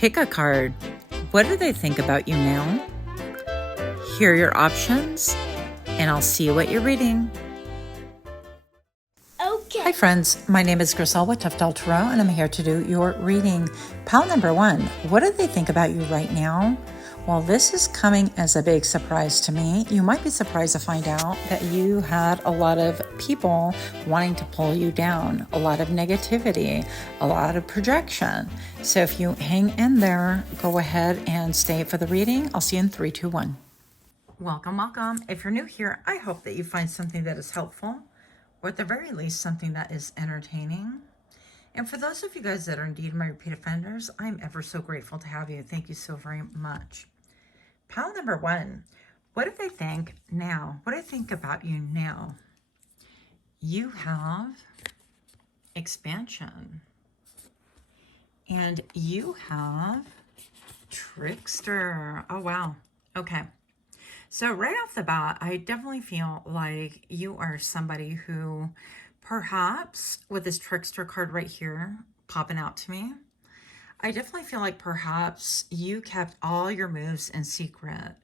Pick a card. What do they think about you now? Here are your options, and I'll see what you're reading. Okay. Hi friends, my name is Griselle with Toughdolltarot, and I'm here to do your reading. Pile number 1, what do they think about you right now? Well, this is coming as a big surprise to me. You might be surprised to find out that you had a lot of people wanting to pull you down, a lot of negativity, a lot of projection. So if you hang in there, go ahead and stay for the reading. I'll see you in 3, 2, 1. Welcome, welcome. If you're new here, I hope that you find something that is helpful, or at the very least, something that is entertaining. And for those of you guys that are indeed my repeat offenders, I'm ever so grateful to have you. Thank you so very much. Pile number 1, what do they think now? What do they think about you now? You have expansion. And you have trickster. Oh, wow. Okay. So right off the bat, I definitely feel like you are somebody who perhaps with this trickster card right here popping out to me, I definitely feel like perhaps you kept all your moves in secret.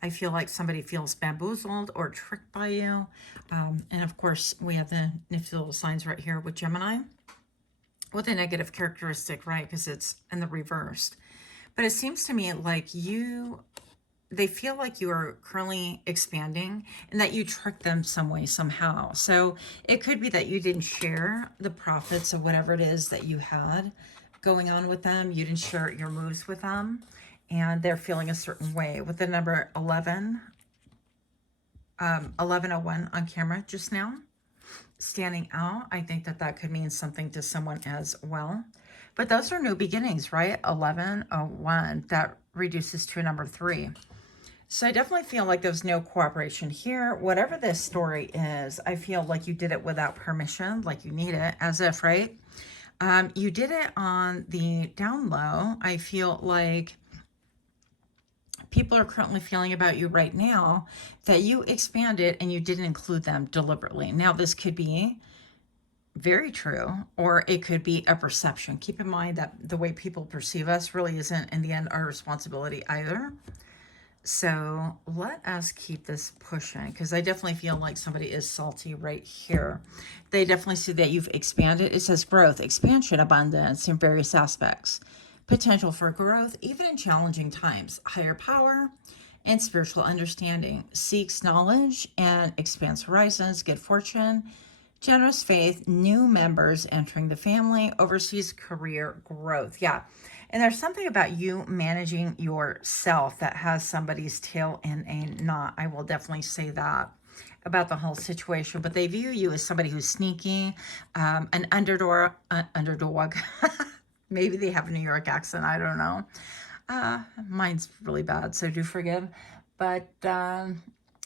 I feel like somebody feels bamboozled or tricked by you. And of course, we have the nifty little signs right here with Gemini with a negative characteristic, right? Because it's in the reversed. But it seems to me like they feel like you are currently expanding and that you tricked them some way, somehow. So it could be that you didn't share the profits of whatever it is that you had going on with them. You didn't share your moves with them, and they're feeling a certain way. With the number 1101 on camera just now standing out, I think that that could mean something to someone as well. But those are new beginnings, right? 1101, that reduces to a number 3. So I definitely feel like there's no cooperation here. Whatever this story is, I feel like you did it without permission, like you need it, as if, right? You did it on the down low. I feel like people are currently feeling about you right now that you expanded and you didn't include them deliberately. Now, this could be very true, or it could be a perception. Keep in mind that the way people perceive us really isn't, in the end, our responsibility either. So let us keep this pushing, because I definitely feel like somebody is salty right here. They definitely see that you've expanded. It says growth, expansion, abundance in various aspects. Potential for growth, even in challenging times. Higher power and spiritual understanding. Seeks knowledge and expands horizons. Good fortune. Generous faith. New members entering the family. Overseas career growth. Yeah. And there's something about you managing yourself that has somebody's tail in a knot. I will definitely say that about the whole situation. But they view you as somebody who's sneaky, an underdog. Maybe they have a New York accent. I don't know. Mine's really bad, so do forgive. But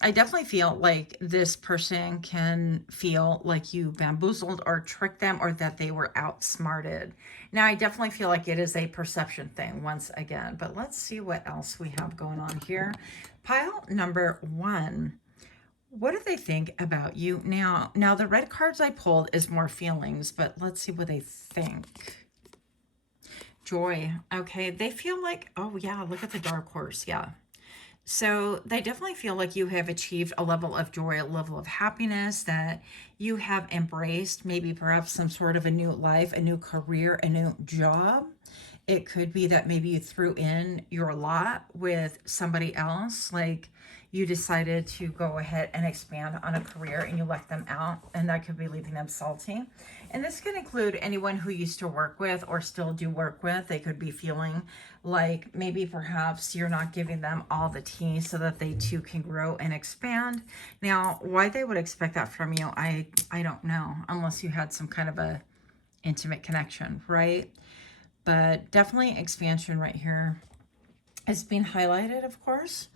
I definitely feel like this person can feel like you bamboozled or tricked them, or that they were outsmarted. Now, I definitely feel like it is a perception thing once again, but let's see what else we have going on here. Pile number 1. What do they think about you now? Now, the red cards I pulled is more feelings, but let's see what they think. Joy. Okay, they feel like, oh yeah, look at the dark horse. Yeah. So they definitely feel like you have achieved a level of joy, a level of happiness, that you have embraced maybe perhaps some sort of a new life, a new career, a new job. It could be that maybe you threw in your lot with somebody else, like you decided to go ahead and expand on a career and you left them out, and that could be leaving them salty. And this could include anyone who you used to work with or still do work with. They could be feeling like maybe perhaps you're not giving them all the tea so that they too can grow and expand. Now, why they would expect that from you, I don't know, unless you had some kind of a intimate connection, right? But definitely expansion right here is being highlighted, of course.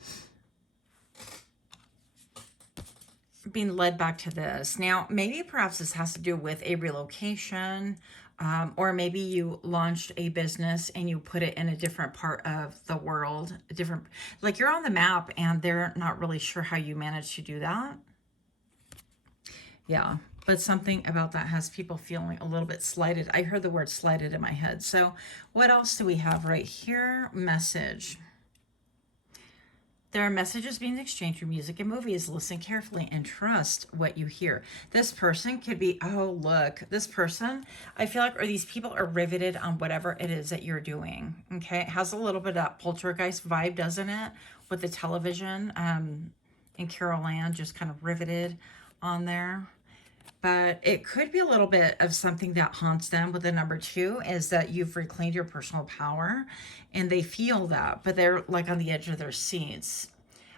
Being led back to this. Now, maybe perhaps this has to do with a relocation, or maybe you launched a business and you put it in a different part of the world, like you're on the map and they're not really sure how you managed to do that. Yeah, But something about that has people feeling a little bit slighted. I heard the word slighted in my head. So what else do we have right here? Message. There are messages being exchanged through music and movies. Listen carefully and trust what you hear. This person could be, oh, look, this person, I feel like, or these people are riveted on whatever it is that you're doing. Okay. It has a little bit of that poltergeist vibe, doesn't it? With the television and Carol Ann just kind of riveted on there. But it could be a little bit of something that haunts them with the number 2 is that you've reclaimed your personal power and they feel that, but they're like on the edge of their seats.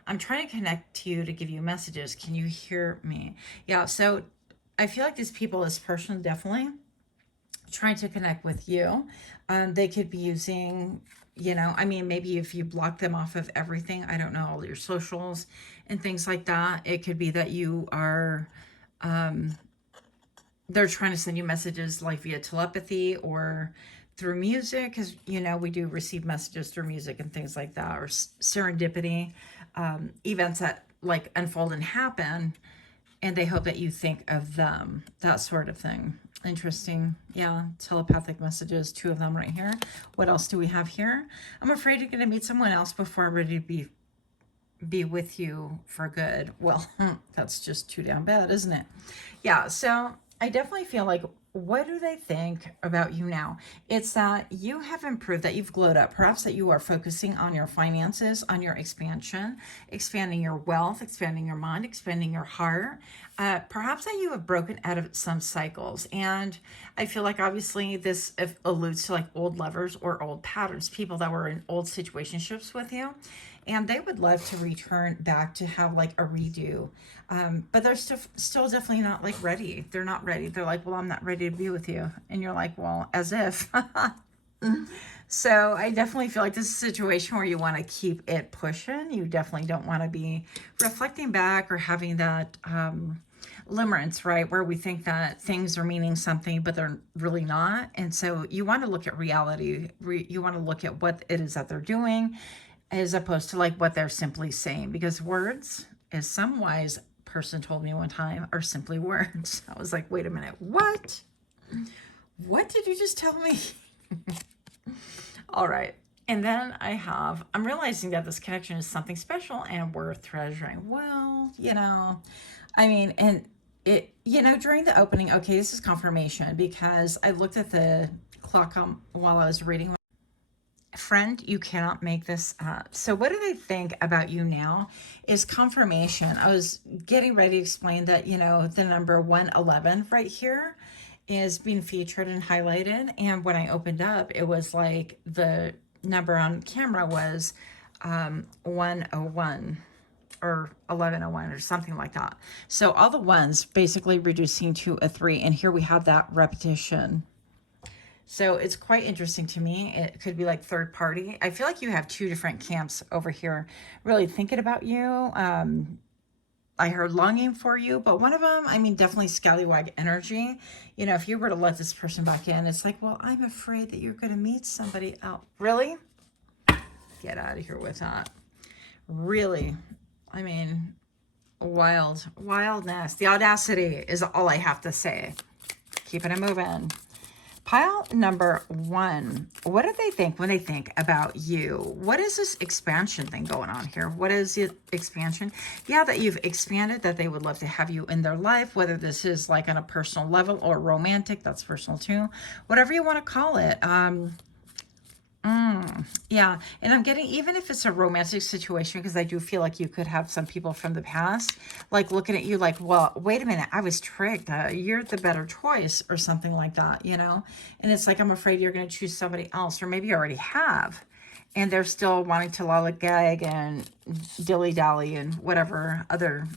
I'm trying to connect to you to give you messages. Can you hear me? Yeah, so I feel like these people, this person definitely trying to connect with you. They could be using, you know, I mean, maybe if you block them off of everything, I don't know, all your socials and things like that, it could be that you are... they're trying to send you messages like via telepathy or through music, because, you know, we do receive messages through music and things like that, or serendipity, events that like unfold and happen, and they hope that you think of them, that sort of thing. Interesting. Yeah, telepathic messages, 2 of them right here. What else do we have here? I'm afraid you're going to meet someone else before I'm ready to be with you for good. Well, that's just too damn bad, isn't it? Yeah, so I definitely feel like, what do they think about you now? It's that you have improved, that you've glowed up. Perhaps that you are focusing on your finances, on your expansion, expanding your wealth, expanding your mind, expanding your heart. Perhaps that you have broken out of some cycles. And I feel like obviously this alludes to like old lovers or old patterns, people that were in old situationships with you. And they would love to return back to have like a redo. But they're still definitely not like ready. They're not ready. They're like, well, I'm not ready to be with you. And you're like, well, as if. So I definitely feel like this is a situation where you want to keep it pushing. You definitely don't want to be reflecting back or having that limerence, right? Where we think that things are meaning something, but they're really not. And so you want to look at reality. You want to look at what it is that they're doing, as opposed to like what they're simply saying, because words, as some wise person told me one time, are simply words. I was like, wait a minute, what did you just tell me? All right. And then I'm realizing that this connection is something special and worth treasuring. Well, you know, I mean, and it, you know, during the opening, okay, this is confirmation, because I looked at the clock while I was reading. Friend, you cannot make this up. So what do they think about you now is confirmation. I was getting ready to explain that, you know, the number 111 right here is being featured and highlighted. And when I opened up, it was like the number on camera was 101 or 1101 or something like that. So all the ones basically reducing to a 3. And here we have that repetition. So it's quite interesting to me. It could be like third party. I feel like you have 2 different camps over here really thinking about you. I heard longing for you, but one of them, I mean, definitely scallywag energy. You know, if you were to let this person back in, it's like, well, I'm afraid that you're going to meet somebody else. Really? Get out of here with that. Really? I mean, wildness. The audacity is all I have to say. Keeping it moving. Pile number 1, what do they think when they think about you? What is this expansion thing going on here? What is the expansion? Yeah, that you've expanded, that they would love to have you in their life, whether this is like on a personal level or romantic, that's personal too. Whatever you want to call it. Yeah, and I'm getting, even if it's a romantic situation, because I do feel like you could have some people from the past, like looking at you like, well, wait a minute, I was tricked. You're the better choice or something like that, you know? And it's like, I'm afraid you're going to choose somebody else, or maybe you already have, and they're still wanting to lollygag and dilly-dally and whatever other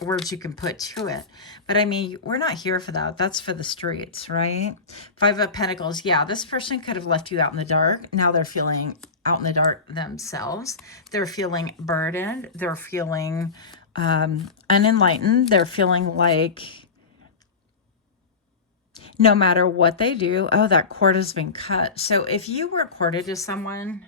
words you can put to it. But I mean, we're not here for that. That's for the streets, right? 5 of Pentacles. Yeah, this person could have left you out in the dark. Now they're feeling out in the dark themselves. They're feeling burdened. They're feeling unenlightened. They're feeling like no matter what they do, oh, that cord has been cut. So if you were courted to someone,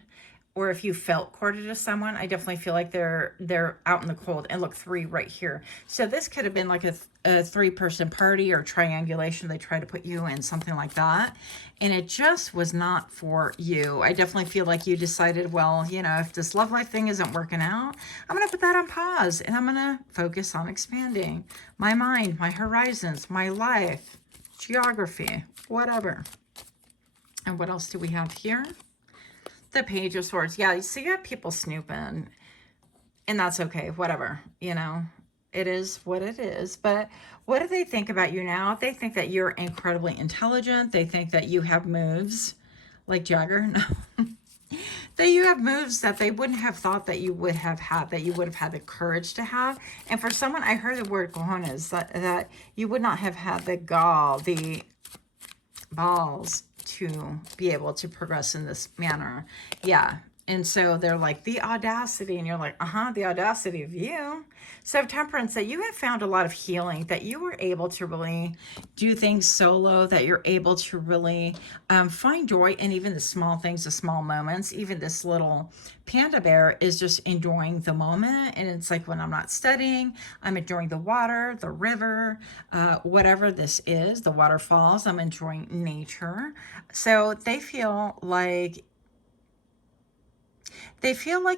or if you felt courted to someone, I definitely feel like they're out in the cold. And look, 3 right here. So this could have been like a 3-person party or triangulation. They tried to put you in something like that. And it just was not for you. I definitely feel like you decided, well, you know, if this love life thing isn't working out, I'm going to put that on pause and I'm going to focus on expanding my mind, my horizons, my life, geography, whatever. And what else do we have here? The Page of Swords. Yeah, so you have people snooping, and that's okay, whatever, you know. It is what it is. But what do they think about you now? They think that you're incredibly intelligent. They think that you have moves like Jagger. No. That you have moves that they wouldn't have thought that you would have had, that you would have had the courage to have. And for someone, I heard the word cojones, that you would not have had the gall, the balls to be able to progress in this manner. Yeah. And so they're like, the audacity. And you're like, the audacity of you. So Temperance, that you have found a lot of healing, that you were able to really do things solo, that you're able to really find joy in even the small things, the small moments. Even this little panda bear is just enjoying the moment. And it's like, when I'm not studying, I'm enjoying the water, the river, whatever this is, the waterfalls, I'm enjoying nature. So they feel like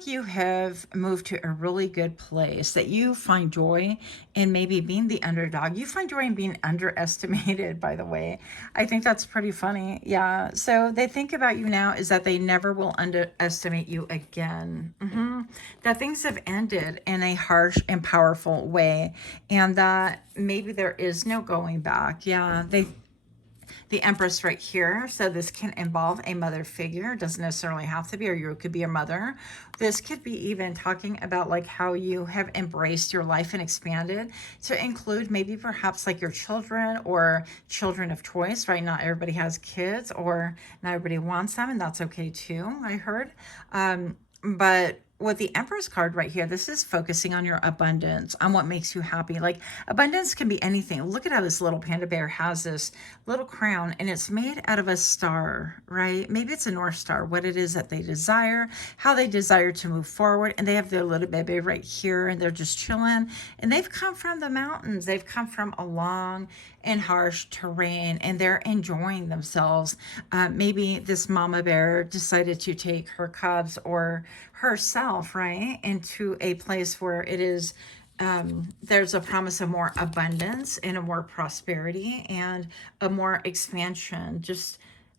you have moved to a really good place, that you find joy in maybe being the underdog. You find joy in being underestimated, by the way. I think that's pretty funny. Yeah. So they think about you now is that they never will underestimate you again. That things have ended in a harsh and powerful way, and that maybe there is no going back. Yeah. The Empress right here. So this can involve a mother figure. It doesn't necessarily have to be, or you could be a mother. This could be even talking about like how you have embraced your life and expanded to include maybe perhaps like your children or children of choice, right? Not everybody has kids, or not everybody wants them, and that's okay too, I heard. But with the Empress card right here, this is focusing on your abundance, on what makes you happy. Like, abundance can be anything. Look at how this little panda bear has this little crown, and it's made out of a star, right? Maybe it's a North Star, what it is that they desire, how they desire to move forward. And they have their little baby right here, and they're just chilling. And they've come from the mountains. They've come from a long and harsh terrain, and they're enjoying themselves. Maybe this mama bear decided to take her cubs or herself, right, into a place where it is there's a promise of more abundance and a more prosperity and a more expansion, just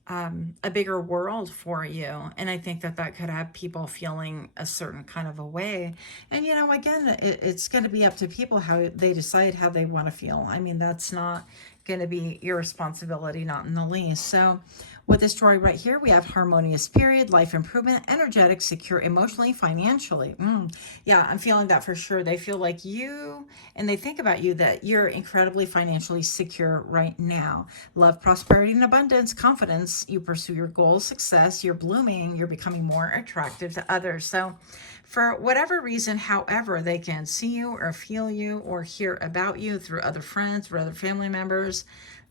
a bigger world for you. And I think that that could have people feeling a certain kind of a way. And, you know, again, it's going to be up to people how they decide how they want to feel. I mean, that's not going to be your responsibility, not in the least. So with this story right here, we have harmonious period, life improvement, energetic, secure emotionally, financially. Yeah, I'm feeling that for sure. They feel like you, and they think about you, that you're incredibly financially secure right now. Love, prosperity, and abundance, confidence. You pursue your goals, success. You're blooming. You're becoming more attractive to others. So for whatever reason, however they can see you or feel you or hear about you through other friends or other family members,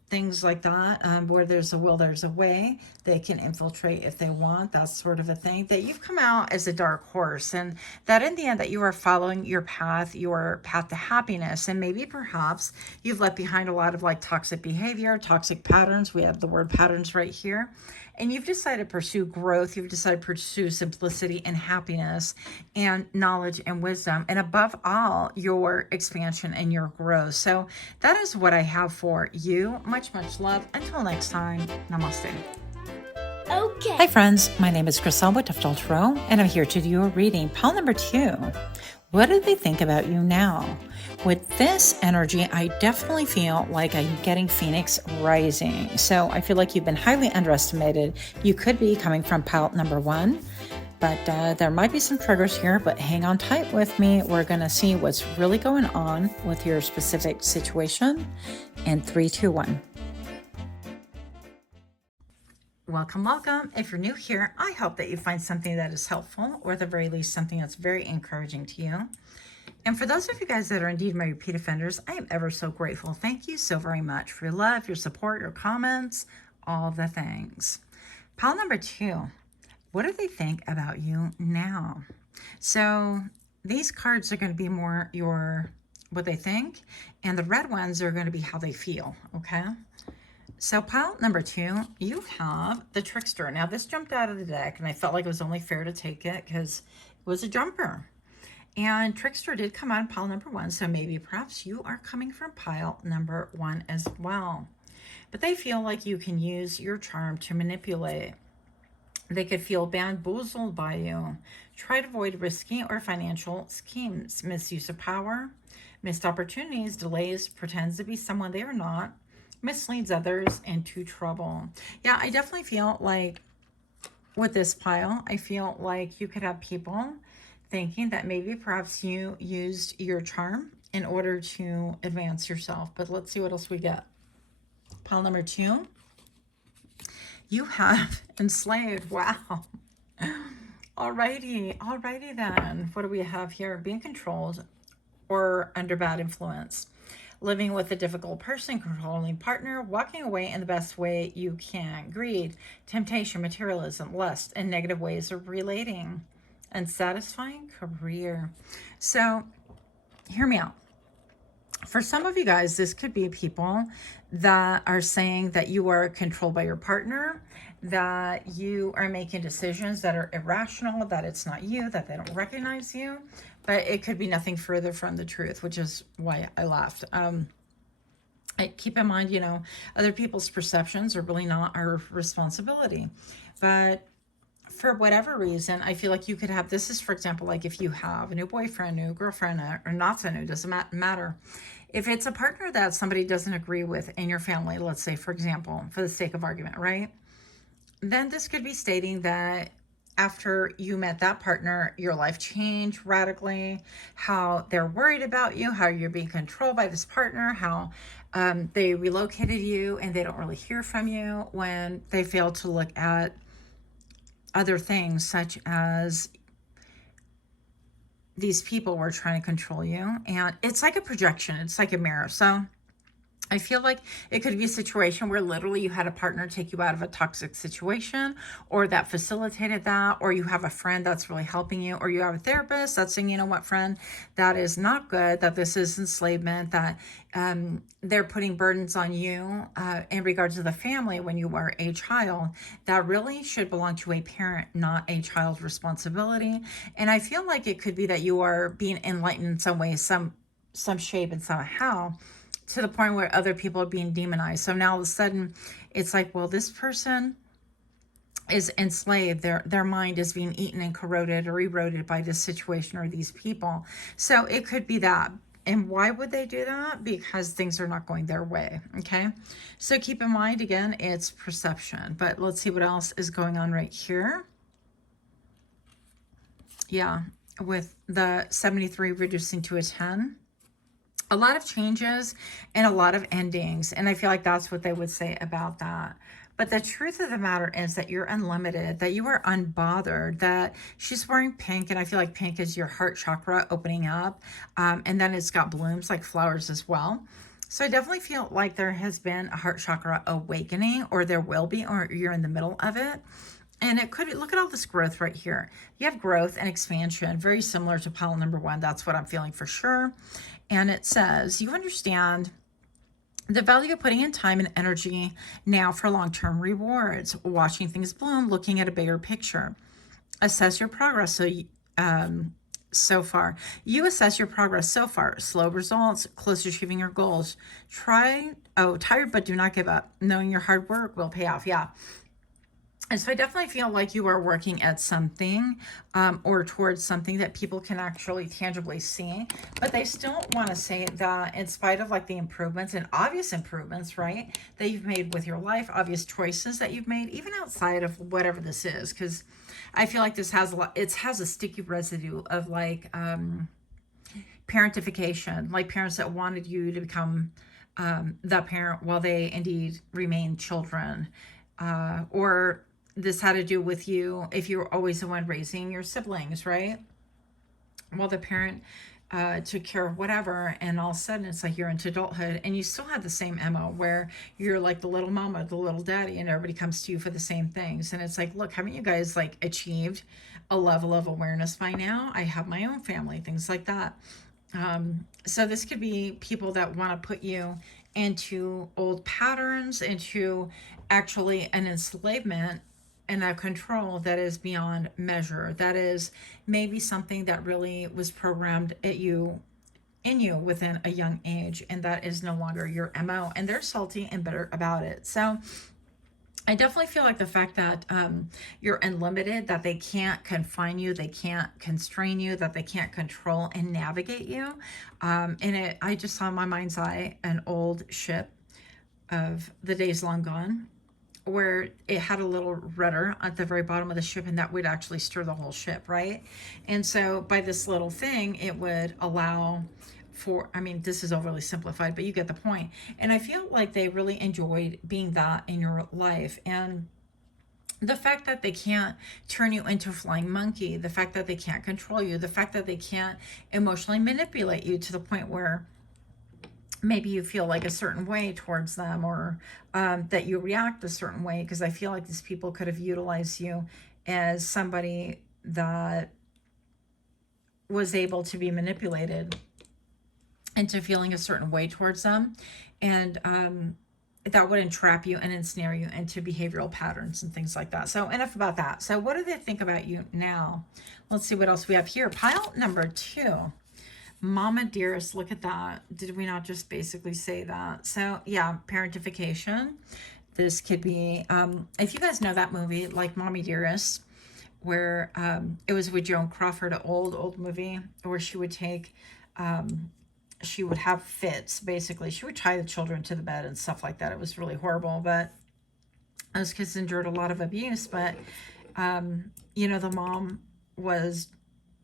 things like that, where there's a will, there's a way. They can infiltrate if they want, that sort of a thing. That you've come out as a dark horse, and that in the end that you are following your path to happiness. And maybe perhaps you've left behind a lot of like toxic behavior, toxic patterns. We have the word patterns right here. And you've decided to pursue growth. You've decided to pursue simplicity and happiness and knowledge and wisdom. And above all, your expansion and your growth. So that is what I have for you. Much, much love. Until next time, namaste. Okay. Hi, friends. My name is Chriselle with Toughdolltarot, and I'm here to do a reading. Pile number 2. What do they think about you now? With this energy, I definitely feel like I'm getting Phoenix rising. So I feel like you've been highly underestimated. You could be coming from pile number 1, but there might be some triggers here, but hang on tight with me. We're going to see what's really going on with your specific situation in 3, 2, 1. Welcome, welcome. If you're new here, I hope that you find something that is helpful, or at the very least, something that's very encouraging to you. And for those of you guys that are indeed my repeat offenders, I am ever so grateful. Thank you so very much for your love, your support, your comments, all the things. Pile number 2. What do they think about you now? So these cards are going to be more your what they think, and the red ones are going to be how they feel, okay? So pile number 2, you have the Trickster. Now this jumped out of the deck, and I felt like it was only fair to take it because it was a jumper. And Trickster did come out in pile number 1, so maybe perhaps you are coming from pile number 1 as well. But they feel like you can use your charm to manipulate. They could feel bamboozled by you. Try to avoid risky or financial schemes, misuse of power, missed opportunities, delays, pretends to be someone they are not, misleads others into trouble. Yeah, I definitely feel like with this pile, I feel like you could have people thinking that maybe perhaps you used your charm in order to advance yourself. But let's see what else we get. Pile number 2, you have enslaved. Wow. Alrighty then. What do we have here? Being controlled or under bad influence. Living with a difficult person, controlling partner, walking away in the best way you can. Greed, temptation, materialism, lust, and negative ways of relating. Unsatisfying career. So, hear me out. For some of you guys, this could be people that are saying that you are controlled by your partner, that you are making decisions that are irrational, that it's not you, that they don't recognize you. But it could be nothing further from the truth, which is why I laughed. Keep in mind, other people's perceptions are really not our responsibility. But for whatever reason, I feel like you could have, this is, for example, like if you have a new boyfriend, new girlfriend, or not so new, doesn't matter. If it's a partner that somebody doesn't agree with in your family, let's say, for example, for the sake of argument, right? Then this could be stating that after you met that partner, your life changed radically, how they're worried about you, how you're being controlled by this partner, how they relocated you and they don't really hear from you when they fail to look at other things such as these people were trying to control you. And it's like a projection. It's like a mirror. So I feel like it could be a situation where literally you had a partner take you out of a toxic situation, or that facilitated that, or you have a friend that's really helping you, or you have a therapist that's saying, you know what, friend, that is not good, that this is enslavement, that they're putting burdens on you in regards to the family when you were a child that really should belong to a parent, not a child's responsibility. And I feel like it could be that you are being enlightened in some way, some shape and somehow, to the point where other people are being demonized. So now all of a sudden it's like, well, this person is enslaved. Their mind is being eaten and corroded or eroded by this situation or these people. So it could be that. And why would they do that? Because things are not going their way. Okay. So keep in mind, again, it's perception. But let's see what else is going on right here. Yeah. With the 73 reducing to a 10. A lot of changes and a lot of endings. And I feel like that's what they would say about that. But the truth of the matter is that you're unlimited, that you are unbothered, that she's wearing pink. And I feel like pink is your heart chakra opening up. And then it's got blooms like flowers as well. So I definitely feel like there has been a heart chakra awakening, or there will be, or you're in the middle of it. And it could, look at all this growth right here. You have growth and expansion, very similar to pile number 1. That's what I'm feeling for sure. And it says, you understand the value of putting in time and energy now for long-term rewards, watching things bloom, looking at a bigger picture. Assess your progress. So far, you assess your progress so far. Slow results, close to achieving your goals. Tired, but do not give up. Knowing your hard work will pay off. Yeah. And so I definitely feel like you are working at something or towards something that people can actually tangibly see. But they still want to say that in spite of like the improvements and obvious improvements, right, that you've made with your life, obvious choices that you've made, even outside of whatever this is, because I feel like this has a lot, it has a sticky residue of like parentification, like parents that wanted you to become the parent while they indeed remain children, or this had to do with you if you were always the one raising your siblings, right? While the parent took care of whatever, and all of a sudden it's like you're into adulthood and you still have the same MO where you're like the little mama, the little daddy, and everybody comes to you for the same things. And it's like, look, haven't you guys like achieved a level of awareness by now? I have my own family, things like that. So this could be people that want to put you into old patterns, into actually an enslavement and a control that is beyond measure. That is maybe something that really was programmed at you, in you within a young age, and that is no longer your MO, and they're salty and bitter about it. So I definitely feel like the fact that you're unlimited, that they can't confine you, they can't constrain you, that they can't control and navigate you. I just saw in my mind's eye an old ship of the days long gone, where it had a little rudder at the very bottom of the ship, and that would actually steer the whole ship, right? And so by this little thing, it would allow for, I mean, this is overly simplified, but you get the point. And I feel like they really enjoyed being that in your life. And the fact that they can't turn you into a flying monkey, the fact that they can't control you, the fact that they can't emotionally manipulate you to the point where maybe you feel like a certain way towards them, or that you react a certain way, because I feel like these people could have utilized you as somebody that was able to be manipulated into feeling a certain way towards them, and that would entrap you and ensnare you into behavioral patterns and things like that. So enough about that. So what do they think about you now? Let's see what else we have here. Pile number 2. Mama dearest, look at that. Did we not just basically say that? So yeah, parentification. This could be, if you guys know that movie, like Mommy Dearest, where it was with Joan Crawford, an old movie, where she would take, she would have fits, basically. She would tie the children to the bed and stuff like that. It was really horrible, but those kids endured a lot of abuse. But, you know, the mom was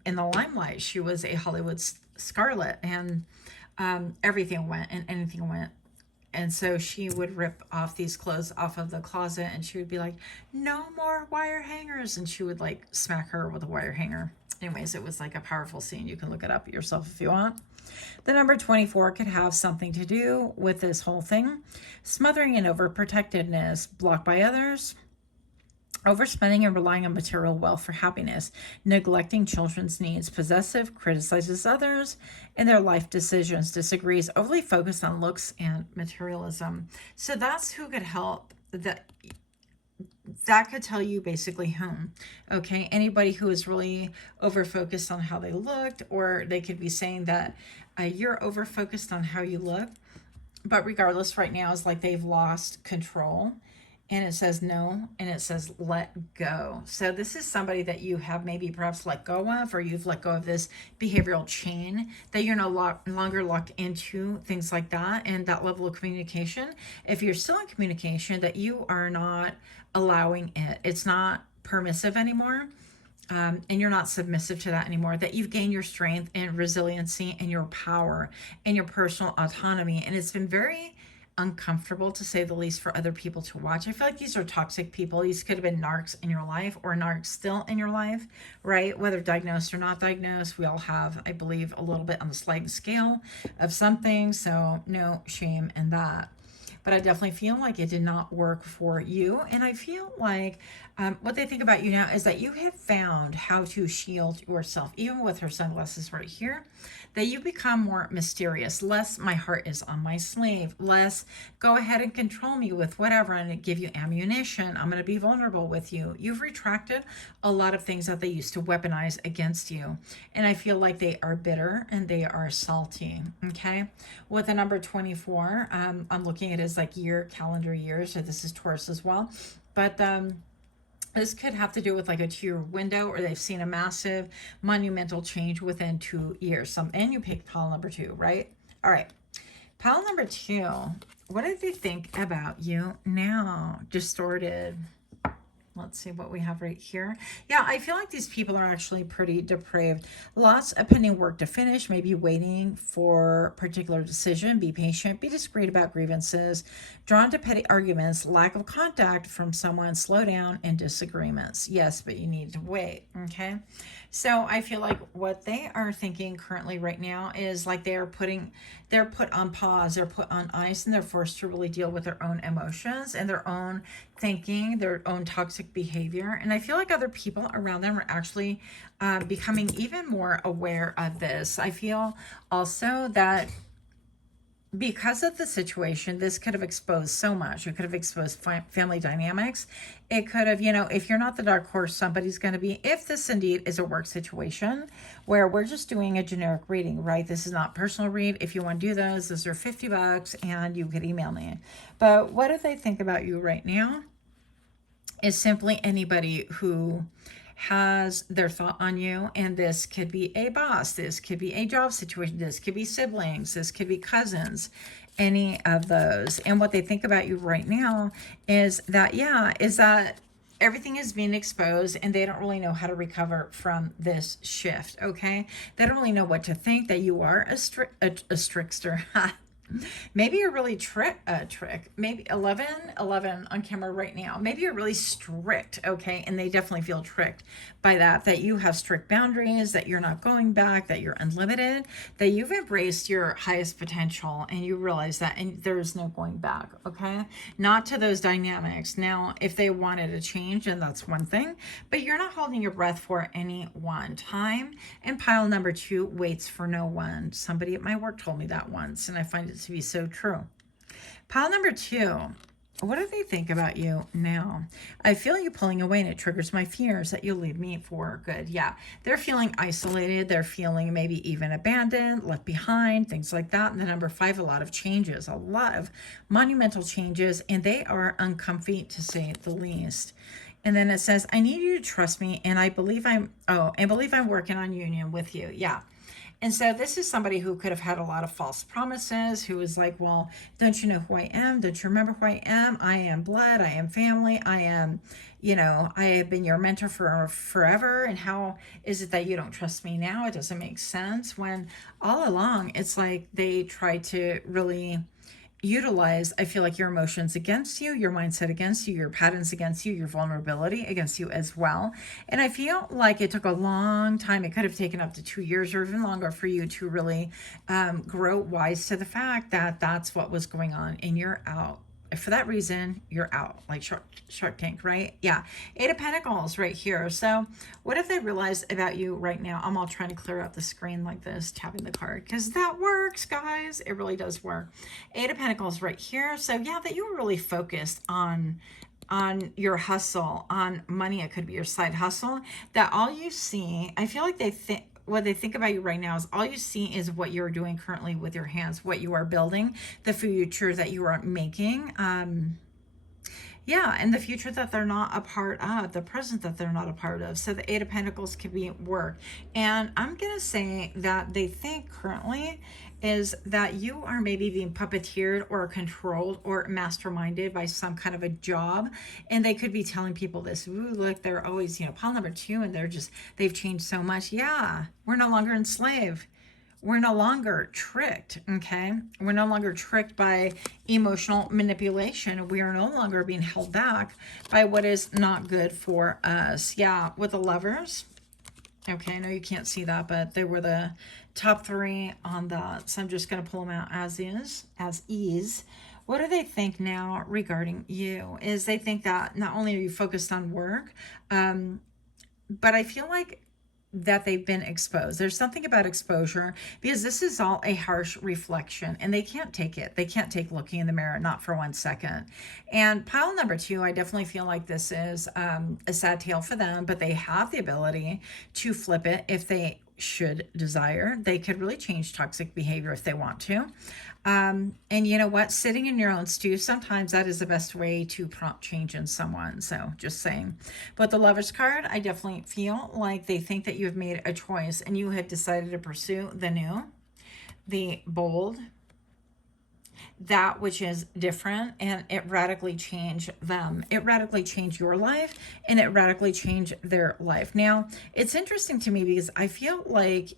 in the limelight. She was a Hollywood Scarlet, and everything went and anything went. And so she would rip off these clothes off of the closet, and she would be like, no more wire hangers, and she would like smack her with a wire hanger. Anyways, it was like a powerful scene. You can look it up yourself if you want. The number 24 could have something to do with this whole thing. Smothering and overprotectiveness, blocked by others, overspending and relying on material wealth for happiness, neglecting children's needs, possessive, criticizes others in their life decisions, disagrees, overly focused on looks and materialism. So that's who could help. That could tell you basically whom. Okay, anybody who is really over focused on how they looked, or they could be saying that you're over focused on how you look, but regardless, right now is like they've lost control. And it says no, and it says let go. So this is somebody that you have maybe perhaps let go of, or you've let go of this behavioral chain, that you're no longer locked into things like that, and that level of communication. If you're still in communication, that you are not allowing it. It's not permissive anymore. And you're not submissive to that anymore, that you've gained your strength and resiliency and your power and your personal autonomy. And it's been very uncomfortable, to say the least, for other people to watch. I feel like these are toxic people. These could have been narcs in your life, or narcs still in your life, right? Whether diagnosed or not diagnosed, we all have, I believe, a little bit on the sliding scale of something. So no shame in that. But I definitely feel like it did not work for you. And I feel like what they think about you now is that you have found how to shield yourself, even with her sunglasses right here, that you become more mysterious, less my heart is on my sleeve, less go ahead and control me with whatever and give you ammunition. I'm going to be vulnerable with you. You've retracted a lot of things that they used to weaponize against you. And I feel like they are bitter and they are salty. Okay. With the number 24, I'm looking at it as like calendar year. So this is Taurus as well. But this could have to do with like a 2-year window, or they've seen a massive monumental change within 2 years. And you picked pile number 2, right? All right. Pile number 2. What do they think about you now? Distorted. Let's see what we have right here. Yeah, I feel like these people are actually pretty depraved. Lots of pending work to finish, maybe waiting for a particular decision. Be patient, be discreet about grievances, drawn to petty arguments, lack of contact from someone, slow down, and disagreements. Yes, but you need to wait, okay? So I feel like what they are thinking currently right now is like they're put on pause, they're put on ice, and they're forced to really deal with their own emotions and their own thinking, their own toxic behavior. And I feel like other people around them are actually becoming even more aware of this. I feel also that because of the situation, this could have exposed so much. It could have exposed family dynamics. It could have, if you're not the dark horse, somebody's going to be, if this indeed is a work situation where we're just doing a generic reading, right? This is not personal read. If you want to do those are $50 and you could email me. But what do they think about you right now is simply anybody who has their thought on you, and this could be a boss, this could be a job situation, this could be siblings, this could be cousins, any of those. And what they think about you right now is that everything is being exposed and they don't really know how to recover from this shift, okay? They don't really know what to think, that you are a trickster. Maybe you're really trick, maybe 11 on camera right now. Maybe you're really strict, okay? And they definitely feel tricked by that you have strict boundaries, that you're not going back, that you're unlimited, that you've embraced your highest potential and you realize that, and there's no going back, okay? Not to those dynamics. Now, if they wanted to change, and that's one thing, but you're not holding your breath for any one time. And pile number 2 waits for no one. Somebody at my work told me that once, and I find it to be so true. Pile number 2. What do they think about you now? I feel you pulling away and it triggers my fears that you'll leave me for good. Yeah, they're feeling isolated. They're feeling maybe even abandoned, left behind, things like that. And the number 5, a lot of changes, a lot of monumental changes, and they are uncomfy to say the least. And then it says, I need you to trust me, and I believe I'm working on union with you. Yeah. And so this is somebody who could have had a lot of false promises, who was like, well, don't you know who I am? Don't you remember who I am? I am blood. I am family. I am, I have been your mentor for forever. And how is it that you don't trust me now? It doesn't make sense, when all along it's like they try to really utilize, I feel like, your emotions against you, your mindset against you, your patterns against you, your vulnerability against you as well. And I feel like it took a long time. It could have taken up to 2 years or even longer for you to really grow wise to the fact that that's what was going on, and you're out. For that reason, you're out, like Shark Tank, right? Yeah. 8 of Pentacles right here. So what if they realize about you right now? I'm all trying to clear out the screen like this, tapping the card, because that works, guys. It really does work. 8 of Pentacles right here. So yeah, that you were really focused on your hustle, on money. It could be your side hustle. That all you see, I feel like what they think about you right now is all you see is what you're doing currently with your hands, what you are building, the future that you are making. Yeah, and the future that they're not a part of, the present that they're not a part of. So the 8 of Pentacles could be work. And I'm going to say that they think currently is that you are maybe being puppeteered or controlled or masterminded by some kind of a job. And they could be telling people this, ooh, look, they're always, pile number 2, and they've changed so much. Yeah, we're no longer enslaved. We're no longer tricked, okay? We're no longer tricked by emotional manipulation. We are no longer being held back by what is not good for us. Yeah, with the Lovers. Okay, I know you can't see that, but they were the top 3 on that. So I'm just going to pull them out as is. What do they think now regarding you? Is they think that not only are you focused on work, but I feel like that they've been exposed. There's something about exposure, because this is all a harsh reflection and they can't take it. They can't take looking in the mirror, not for 1 second. And pile number 2, I definitely feel like this is a sad tale for them, but they have the ability to flip it if they should desire. They could really change toxic behavior if they want to. And you know what? Sitting in your own stew, sometimes that is the best way to prompt change in someone. So just saying. But the Lovers card, I definitely feel like they think that you have made a choice and you have decided to pursue the new, the bold, that which is different, and it radically changed them. It radically changed your life, and it radically changed their life. Now, it's interesting to me because I feel like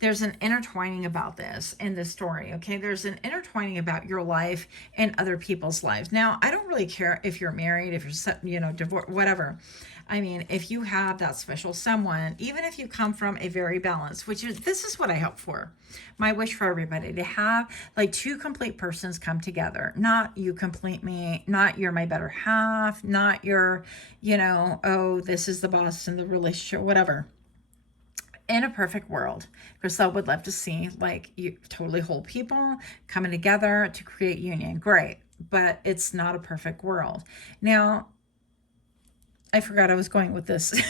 there's an intertwining about this in this story, okay? There's an intertwining about your life and other people's lives. Now, I don't really care if you're married, if you're, divorced, whatever. I mean, if you have that special someone, even if you come from a very balanced, this is what I hope for. My wish for everybody, to have like two complete persons come together. Not you complete me, not you're my better half, not you're, oh, this is the boss in the relationship, whatever. In a perfect world, Chriselle would love to see like you totally whole people coming together to create union. Great. But it's not a perfect world. Now, I forgot I was going with this.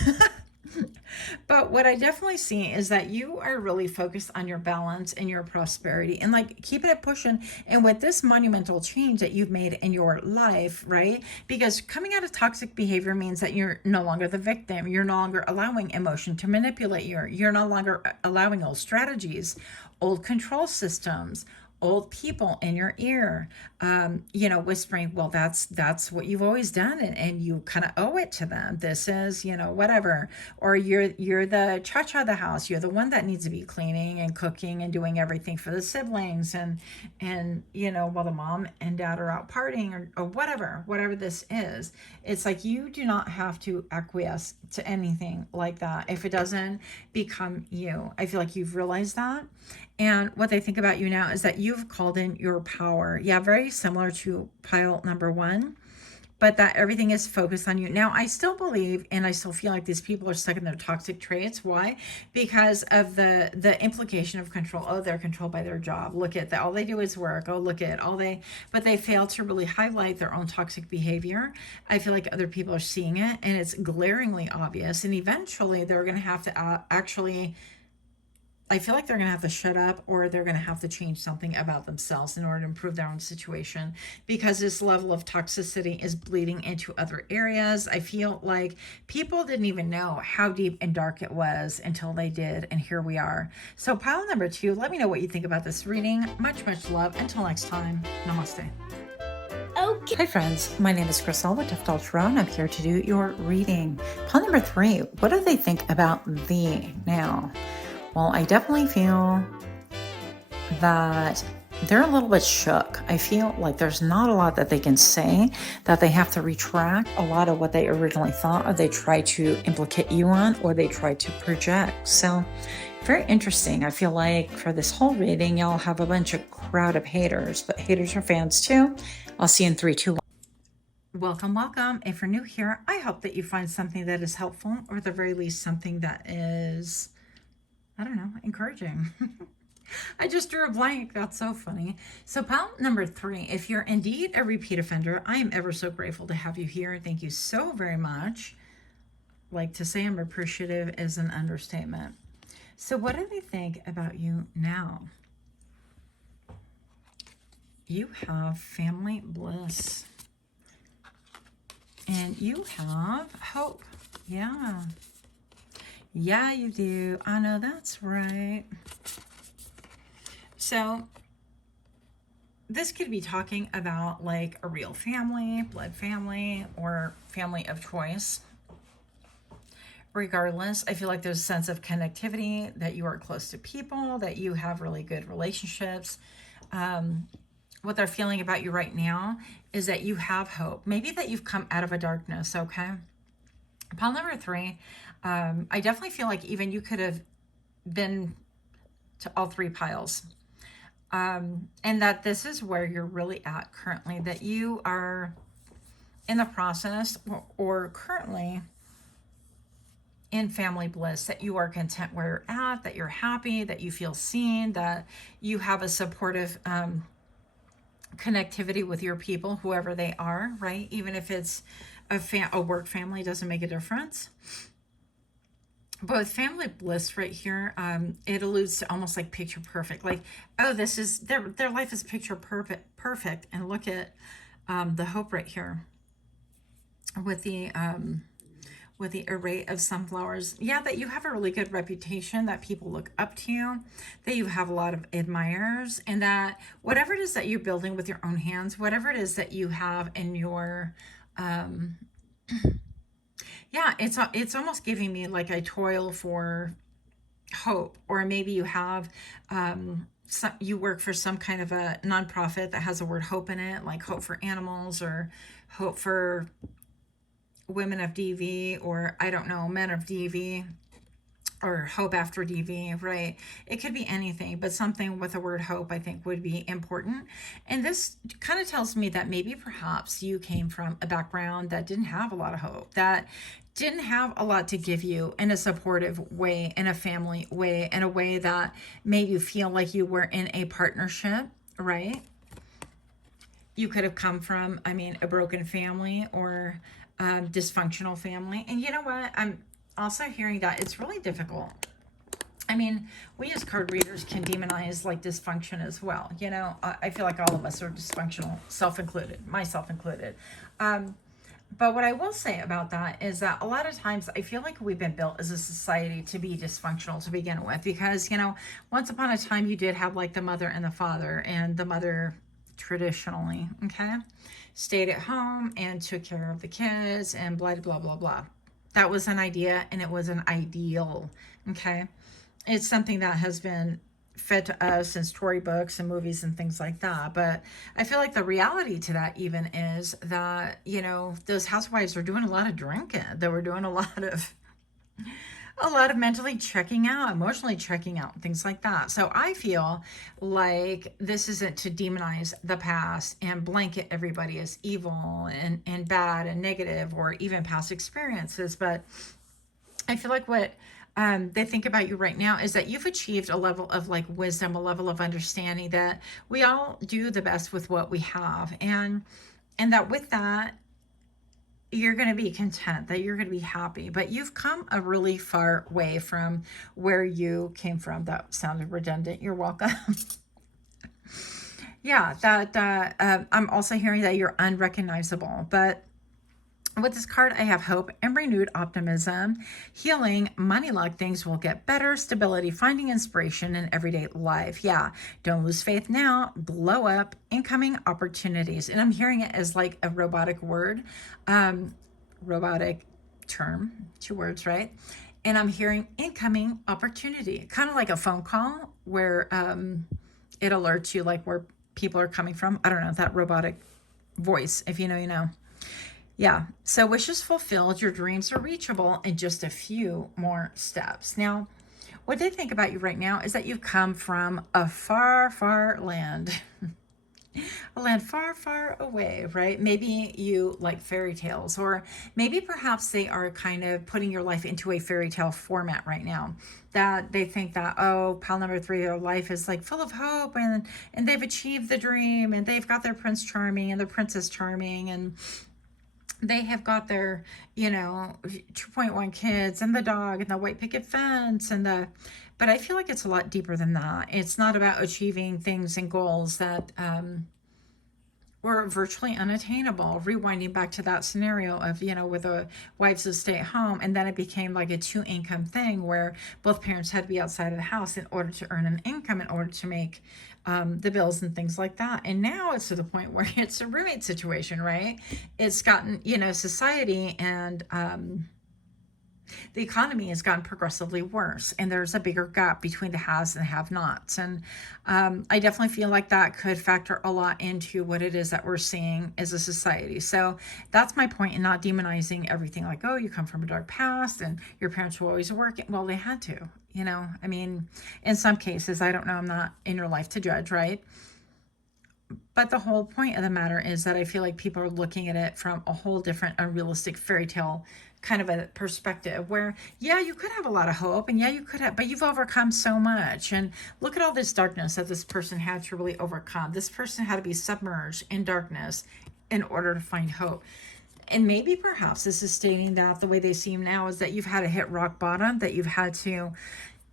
But what I definitely see is that you are really focused on your balance and your prosperity and like keeping it pushing. And with this monumental change that you've made in your life, right? Because coming out of toxic behavior means that you're no longer the victim. You're no longer allowing emotion to manipulate you. You're no longer allowing old strategies, old control systems, old people in your ear, whispering, well, that's what you've always done. And you kind of owe it to them. This is, whatever, or you're the cha-cha of the house. You're the one that needs to be cleaning and cooking and doing everything for the siblings. And, while the mom and dad are out partying or whatever this is, it's like, you do not have to acquiesce to anything like that if it doesn't become you. I feel like you've realized that. And what they think about you now is that you've called in your power. Yeah, very similar to pile number 1, but that everything is focused on you. Now, I still believe and I still feel like these people are stuck in their toxic traits. Why? Because of the implication of control. Oh, they're controlled by their job. Look at that. All they do is work. Oh, look at but they fail to really highlight their own toxic behavior. I feel like other people are seeing it and it's glaringly obvious. And eventually they're going to have to I feel like they're going to have to shut up, or they're going to have to change something about themselves in order to improve their own situation, because this level of toxicity is bleeding into other areas. I feel like people didn't even know how deep and dark it was until they did, and here we are. So pile number 2, let me know what you think about this reading. Much, much love. Until next time, namaste. Okay. Hi friends, my name is Chriselle with Toughdolltarot, and I'm here to do your reading. Pile number 3, what do they think about thee now? Well, I definitely feel that they're a little bit shook. I feel like there's not a lot that they can say, that they have to retract a lot of what they originally thought, or they try to implicate you on, or they try to project. So very interesting. I feel like for this whole reading, y'all have a bunch of crowd of haters, but haters are fans too. I'll see you in 3, 2, 1. Welcome. If you're new here, I hope that you find something that is helpful, or at the very least something that is, I don't know, encouraging. I just drew a blank. That's so funny. So pile number 3, if you're indeed a repeat offender, I am ever so grateful to have you here. Thank you so very much. Like, to say I'm appreciative is an understatement. So what do they think about you now? You have family bliss. And you have hope. Yeah. Yeah, you do. I know, that's right. So this could be talking about like a real family, blood family, or family of choice. Regardless, I feel like there's a sense of connectivity, that you are close to people, that you have really good relationships. What they're feeling about you right now is that you have hope. Maybe that you've come out of a darkness, okay? Pile number 3, I definitely feel like even you could have been to all 3 piles. And that this is where you're really at currently, that you are in the process or currently in family bliss, that you are content where you're at, that you're happy, that you feel seen, that you have a supportive connectivity with your people, whoever they are, right? Even if it's a work family, doesn't make a difference. But with family bliss right here, it alludes to almost like picture perfect. Like, oh, this is their life is picture perfect. And look at the hope right here with the with the array of sunflowers. Yeah, that you have a really good reputation, that people look up to you, that you have a lot of admirers, and that whatever it is that you're building with your own hands, whatever it is that you have in your, yeah, it's almost giving me like a toil for hope, or maybe you have, you work for some kind of a nonprofit that has the word hope in it, like Hope for Animals or Hope for Women of DV, or I don't know, Men of DV, or Hope After DV, right? It could be anything, but something with the word hope I think would be important. And this kind of tells me that maybe perhaps you came from a background that didn't have a lot of hope, that didn't have a lot to give you in a supportive way, in a family way, in a way that made you feel like you were in a partnership, right? You could have come from, I mean, a broken family or dysfunctional family. And you know what? I'm also hearing that it's really difficult. I mean, we as card readers can demonize like dysfunction as well. You know, I feel like all of us are dysfunctional, self-included, myself included. But what I will say about that is that a lot of times I feel like we've been built as a society to be dysfunctional to begin with, because, you know, once upon a time you did have like the mother and the father, and the mother traditionally, okay, stayed at home and took care of the kids and blah, blah, blah, blah. That was an idea, and it was an ideal, okay? It's something that has been fed to us in storybooks and movies and things like that. But I feel like the reality to that even is that, you know, those housewives were doing a lot of drinking. They were doing a lot of mentally checking out, emotionally checking out, things like that. So I feel like this isn't to demonize the past and blanket everybody as evil and bad and negative, or even past experiences. But I feel like what they think about you right now is that you've achieved a level of like wisdom, a level of understanding that we all do the best with what we have. And that with that, you're going to be content, that you're going to be happy, but you've come a really far way from where you came from. That sounded redundant. You're welcome. Yeah, that I'm also hearing that you're unrecognizable, but with this card, I have hope and renewed optimism, healing, money luck, things will get better, stability, finding inspiration in everyday life. Yeah, don't lose faith now, blow up, incoming opportunities. And I'm hearing it as like a robotic word, robotic term, 2 words, right? And I'm hearing incoming opportunity, kind of like a phone call where it alerts you like where people are coming from. I don't know, that robotic voice, if you know, you know. Yeah, so wishes fulfilled, your dreams are reachable in just a few more steps. Now, what they think about you right now is that you've come from a far, far land, a land far, far away, right? Maybe you like fairy tales, or maybe perhaps they are kind of putting your life into a fairy tale format right now, that they think that, oh, pile number 3, their life is like full of hope, and they've achieved the dream, and they've got their Prince Charming and their Princess Charming, and they have got their, you know, 2.1 kids and the dog and the white picket fence but I feel like it's a lot deeper than that. It's not about achieving things and goals that were virtually unattainable. Rewinding back to that scenario of, you know, with the wives that stay at home, and then it became like a 2-income thing where both parents had to be outside of the house in order to earn an income, in order to make the bills and things like that. And now it's to the point where it's a roommate situation, right? It's gotten, you know, society and the economy has gotten progressively worse, and there's a bigger gap between the haves and the have-nots. And I definitely feel like that could factor a lot into what it is that we're seeing as a society. So that's my point in not demonizing everything like, oh, you come from a dark past and your parents were always working. Well, they had to, you know, I mean, in some cases, I don't know, I'm not in your life to judge, right? But the whole point of the matter is that I feel like people are looking at it from a whole different unrealistic fairy tale kind of a perspective where, yeah, you could have a lot of hope, and yeah, you could have, but you've overcome so much. And look at all this darkness that this person had to really overcome. This person had to be submerged in darkness in order to find hope. And maybe perhaps this is stating that the way they seem now is that you've had to hit rock bottom, that you've had to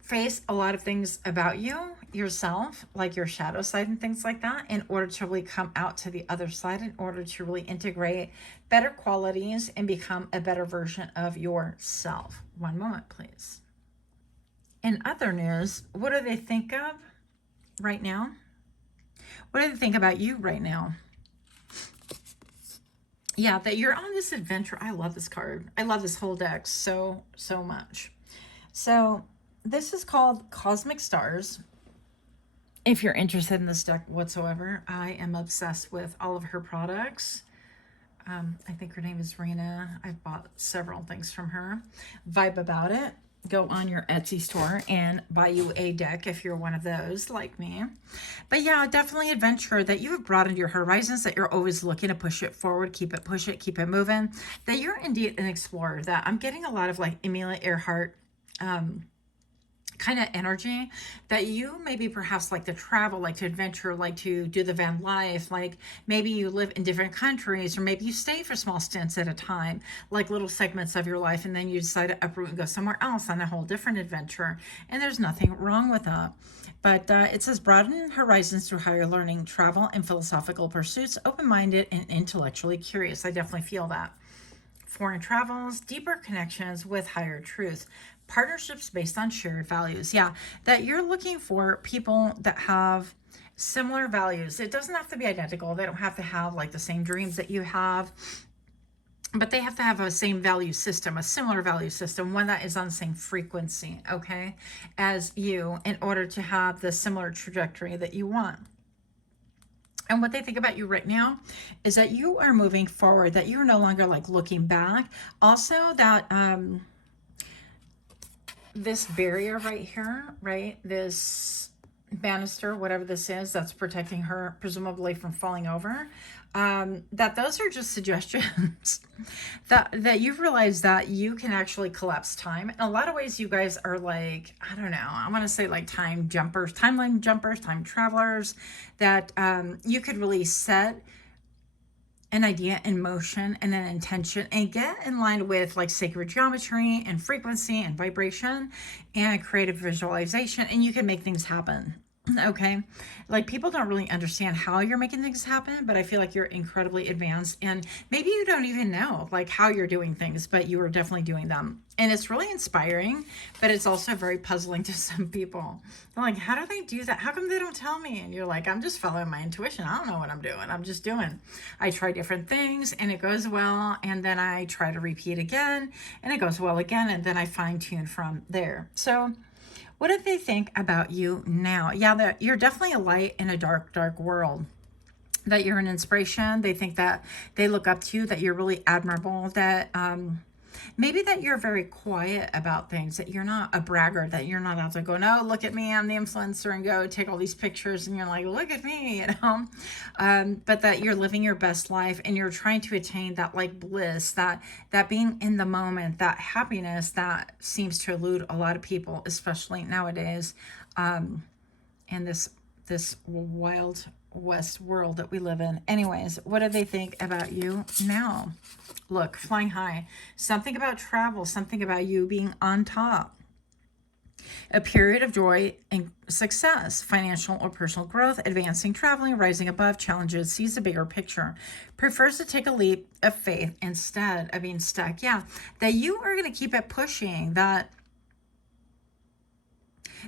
face a lot of things about you, yourself, like your shadow side and things like that, in order to really come out to the other side, in order to really integrate better qualities and become a better version of yourself. One moment, please. In other news, what do they think of right now? What do they think about you right now? Yeah, that you're on this adventure. I love this card. I love this whole deck so much. So this is called Cosmic Stars. If you're interested in this deck whatsoever, I am obsessed with all of her products. I think her name is Rena. I've bought several things from her. Vibe about it. Go on your Etsy store and buy you a deck if you're one of those like me. But yeah, definitely adventure that you have broadened your horizons, that you're always looking to push it forward, push it, keep it moving, that you're indeed an explorer, that I'm getting a lot of like Amelia Earhart kind of energy, that you maybe perhaps like to travel, like to adventure, like to do the van life, like maybe you live in different countries, or maybe you stay for small stints at a time, like little segments of your life, and then you decide to uproot and go somewhere else on a whole different adventure. And there's nothing wrong with that. But it says broaden horizons through higher learning, travel, and philosophical pursuits, open-minded and intellectually curious. I definitely feel that. Foreign travels, deeper connections with higher truth, partnerships based on shared values. Yeah, that you're looking for people that have similar values. It doesn't have to be identical. They don't have to have like the same dreams that you have, but they have to have a same value system, a similar value system, one that is on the same frequency, okay, as you, in order to have the similar trajectory that you want. And what they think about you right now is that you are moving forward, that you're no longer like looking back. Also that this barrier right here, right, this banister, whatever this is, that's protecting her presumably from falling over, that those are just suggestions that you've realized that you can actually collapse time. In a lot of ways, you guys are like, I don't know, I want to say like time jumpers, timeline jumpers, time travelers, that you could really set an idea in motion and an intention and get in line with like sacred geometry and frequency and vibration and creative visualization, and you can make things happen. Okay, like people don't really understand how you're making things happen, but I feel like you're incredibly advanced, and maybe you don't even know like how you're doing things, but you are definitely doing them. And it's really inspiring, but it's also very puzzling to some people. They're like, how do they do that? How come they don't tell me? And you're like, I'm just following my intuition. I don't know what I'm doing. I'm just doing. I try different things and it goes well, and then I try to repeat again and it goes well again, and then I fine tune from there. So what do they think about you now? Yeah, that you're definitely a light in a dark, dark world. That you're an inspiration. They think that they look up to you, that you're really admirable, that maybe that you're very quiet about things, that you're not a bragger, that you're not out there going, oh, look at me, I'm the influencer, and go take all these pictures, and you're like, look at me, you know, but that you're living your best life, and you're trying to attain that like bliss, that being in the moment, that happiness that seems to elude a lot of people, especially nowadays, in this wild west world that we live in. Anyways, what do they think about you now? Look, flying high. Something about travel, something about you being on top. A period of joy and success, financial or personal growth, advancing, traveling, rising above challenges, sees a bigger picture, prefers to take a leap of faith instead of being stuck. Yeah, that you are going to keep it pushing, that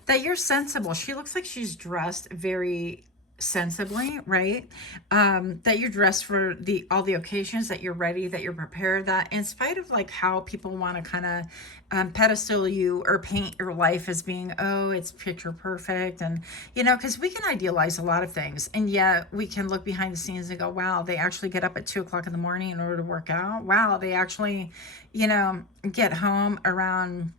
you're sensible. She looks like she's dressed very sensibly, right? That you're dressed for all the occasions, that you're ready, that you're prepared, that in spite of like how people want to kind of pedestal you or paint your life as being, oh, it's picture perfect, and you know, because we can idealize a lot of things, and yet we can look behind the scenes and go, wow, they actually get up at 2:00 in the morning in order to work out. Wow, they actually, you know, get home around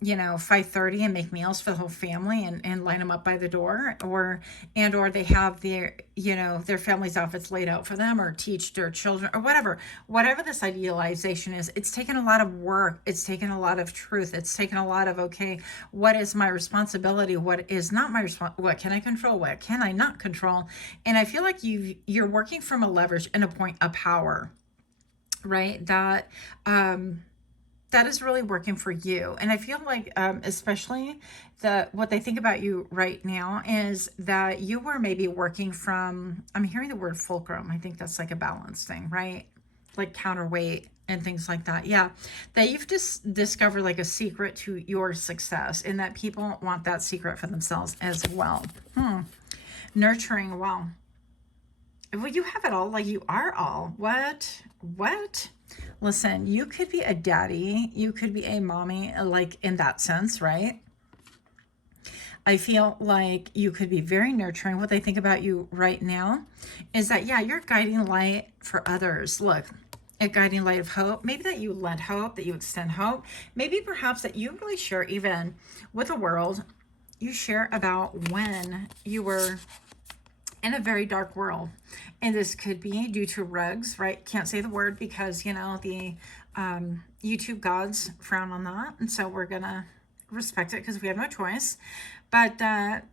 5:30 and make meals for the whole family and line them up by the door, or they have their, their family's outfits laid out for them, or teach their children, or whatever this idealization is. It's taken a lot of work. It's taken a lot of truth. It's taken a lot of, okay, what is my responsibility? What is not my responsibility? What can I control? What can I not control? And I feel like you're working from a leverage and a point of power, right? That, that is really working for you. And I feel like, especially what they think about you right now is that you were maybe working from, I'm hearing the word fulcrum. I think that's like a balance thing, right? Like counterweight and things like that. Yeah. That you've just discovered like a secret to your success, and that people want that secret for themselves as well. Nurturing. Wow. Well, you have it all. Like, you are all. What? Listen, you could be a daddy. You could be a mommy, like in that sense, right? I feel like you could be very nurturing. What they think about you right now is that, yeah, you're a guiding light for others. Look, a guiding light of hope. Maybe that you lend hope, that you extend hope. Maybe perhaps that you really share even with the world. You share about when you were in a very dark world. And this could be due to rugs, right? Can't say the word because, you know, the YouTube gods frown on that. And so we're going to respect it because we have no choice. But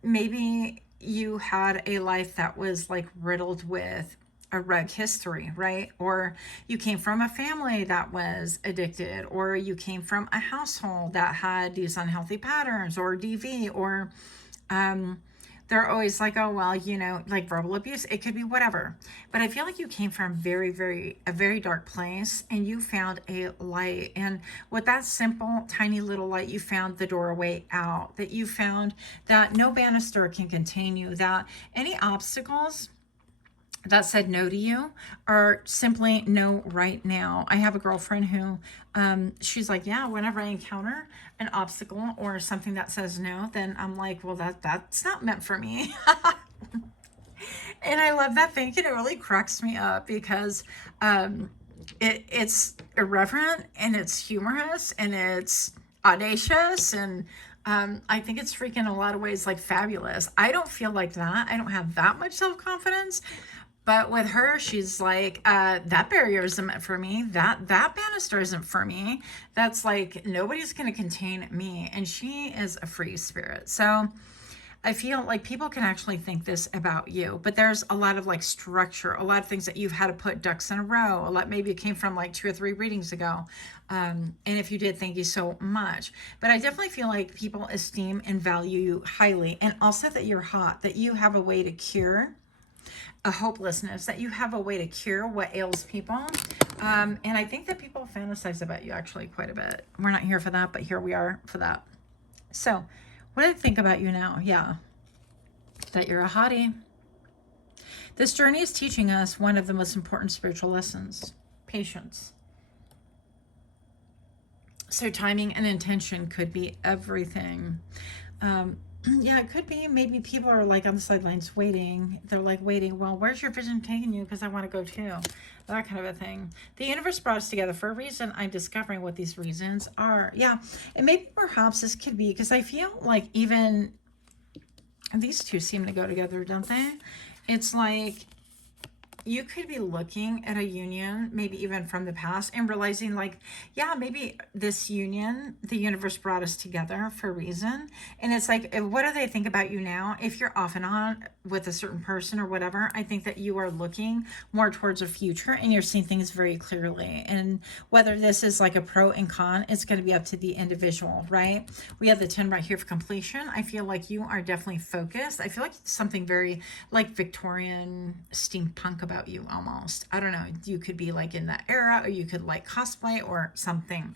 maybe you had a life that was like riddled with a rug history, right? Or you came from a family that was addicted, or you came from a household that had these unhealthy patterns, or DV, or they're always like, oh, well, you know, like verbal abuse. It could be whatever. But I feel like you came from a very dark place, and you found a light. And with that simple, tiny little light, you found the doorway out, that you found that no banister can contain you, that any obstacles that said no to you are simply no right now. I have a girlfriend who, she's like, yeah, whenever I encounter an obstacle or something that says no, then I'm like, well, that's not meant for me. And I love that thinking. It really cracks me up because it's irreverent, and it's humorous, and it's audacious, and I think it's freaking in a lot of ways like fabulous. I don't feel like that. I don't have that much self-confidence. But with her, she's like, that barrier isn't meant for me. That banister isn't for me. That's like, nobody's going to contain me. And she is a free spirit. So I feel like people can actually think this about you, but there's a lot of like structure, a lot of things that you've had to put ducks in a row. A lot, maybe it came from like 2 or 3 readings ago. And if you did, thank you so much. But I definitely feel like people esteem and value you highly. And also that you're hot, that you have a way to cure a hopelessness, that you have a way to cure what ails people. And I think that people fantasize about you actually quite a bit. We're not here for that, but here we are for that. So what do I think about you now? Yeah, that you're a hottie. This journey is teaching us one of the most important spiritual lessons: patience. So timing and intention could be everything. Yeah, it could be. Maybe people are like on the sidelines waiting. They're like waiting. Well, where's your vision taking you? Because I want to go too. That kind of a thing. The universe brought us together for a reason. I'm discovering what these reasons are. Yeah. And maybe perhaps this could be because I feel like even these two seem to go together, don't they? It's like you could be looking at a union, maybe even from the past, and realizing like, yeah, maybe this union, the universe brought us together for a reason. And it's like, what do they think about you now? If you're off and on with a certain person or whatever, I think that you are looking more towards a future, and you're seeing things very clearly. And whether this is like a pro and con, it's going to be up to the individual, right? We have the 10 right here for completion. I feel like you are definitely focused. I feel like something very like Victorian steampunk about you almost. I don't know. You could be like in that era, or you could like cosplay or something.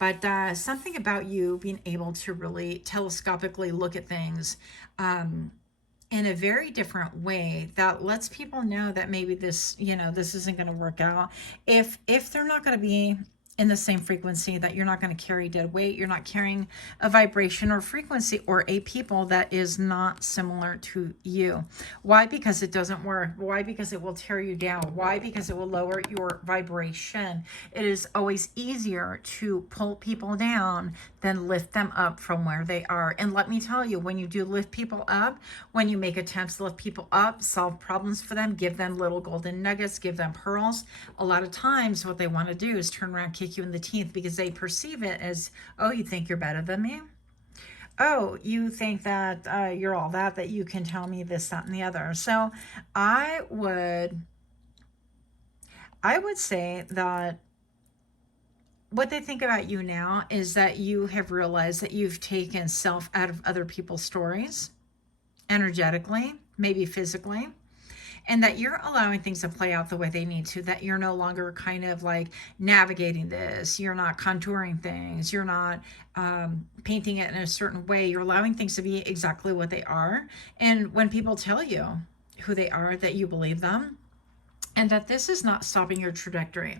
But something about you being able to really telescopically look at things in a very different way that lets people know that maybe this, you know, this isn't going to work out. If they're not going to be in the same frequency, that you're not going to carry dead weight, you're not carrying a vibration or frequency or a people that is not similar to you. Why? Because it doesn't work. Why? Because it will tear you down. Why? Because it will lower your vibration. It is always easier to pull people down than lift them up from where they are. And let me tell you, when you do lift people up, when you make attempts to lift people up, solve problems for them, give them little golden nuggets, give them pearls, a lot of times what they want to do is turn around, kick you in the teeth, because they perceive it as, oh, you think you're better than me? Oh, you think that you're all that you can tell me this, that, and the other. So I would say that what they think about you now is that you have realized that you've taken self out of other people's stories, energetically, maybe physically, and that you're allowing things to play out the way they need to, that you're no longer kind of like navigating this. You're not contouring things. You're not painting it in a certain way. You're allowing things to be exactly what they are. And when people tell you who they are, that you believe them, and that this is not stopping your trajectory,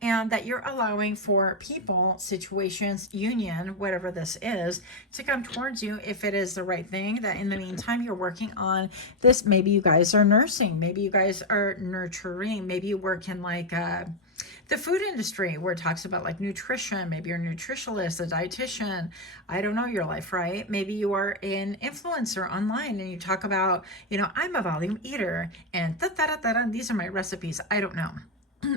and that you're allowing for people, situations, union, whatever this is, to come towards you if it is the right thing. That in the meantime, you're working on this. Maybe you guys are nursing. Maybe you guys are nurturing. Maybe you work in like the food industry where it talks about like nutrition. Maybe you're a nutritionist, a dietitian. I don't know your life, right? Maybe you are an influencer online and you talk about, you know, I'm a volume eater and these are my recipes. I don't know.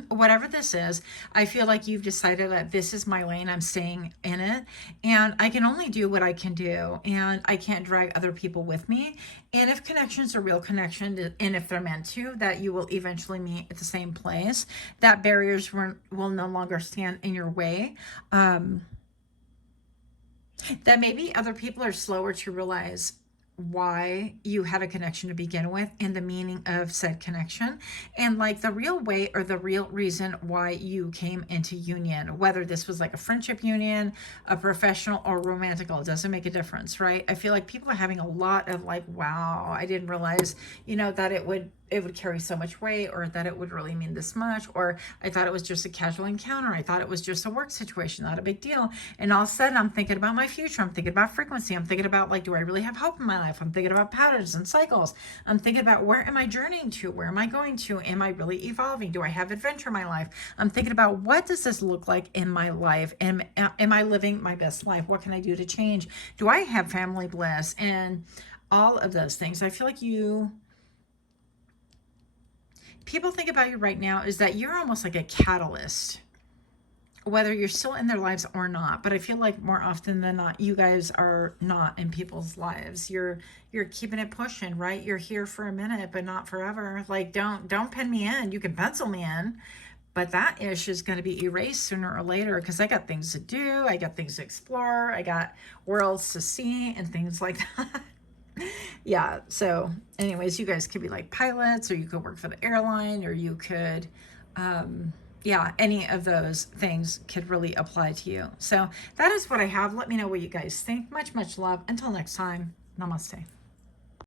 Whatever this is, I feel like you've decided that this is my lane. I'm staying in it, and I can only do what I can do, and I can't drag other people with me. And if connections are real connection, and if they're meant to, that you will eventually meet at the same place, that barriers will no longer stand in your way. That maybe other people are slower to realize why you had a connection to begin with and the meaning of said connection, and like the real way or the real reason why you came into union, whether this was like a friendship union, a professional or romantical, it doesn't make a difference, right? I feel like people are having a lot of like, wow, I didn't realize, you know, that it would carry so much weight, or that it would really mean this much, or I thought it was just a casual encounter. I thought it was just a work situation, not a big deal. And all of a sudden I'm thinking about my future. I'm thinking about frequency. I'm thinking about like, do I really have hope in my life? I'm thinking about patterns and cycles. I'm thinking about where am I journeying to? Where am I going to? Am I really evolving? Do I have adventure in my life? I'm thinking about what does this look like in my life? Am I living my best life? What can I do to change? Do I have family bliss? And all of those things. I feel like people think about you right now is that you're almost like a catalyst, whether you're still in their lives or not. But I feel like more often than not, you guys are not in people's lives. You're keeping it pushing, right? You're here for a minute, but not forever. Like, don't pen me in. You can pencil me in, but that ish is going to be erased sooner or later, because I got things to do. I got things to explore. I got worlds to see and things like that. Yeah, so anyways, you guys could be like pilots, or you could work for the airline, or you could yeah, any of those things could really apply to you. So that is what I have. Let me know what you guys think. Much love. Until next time, namaste.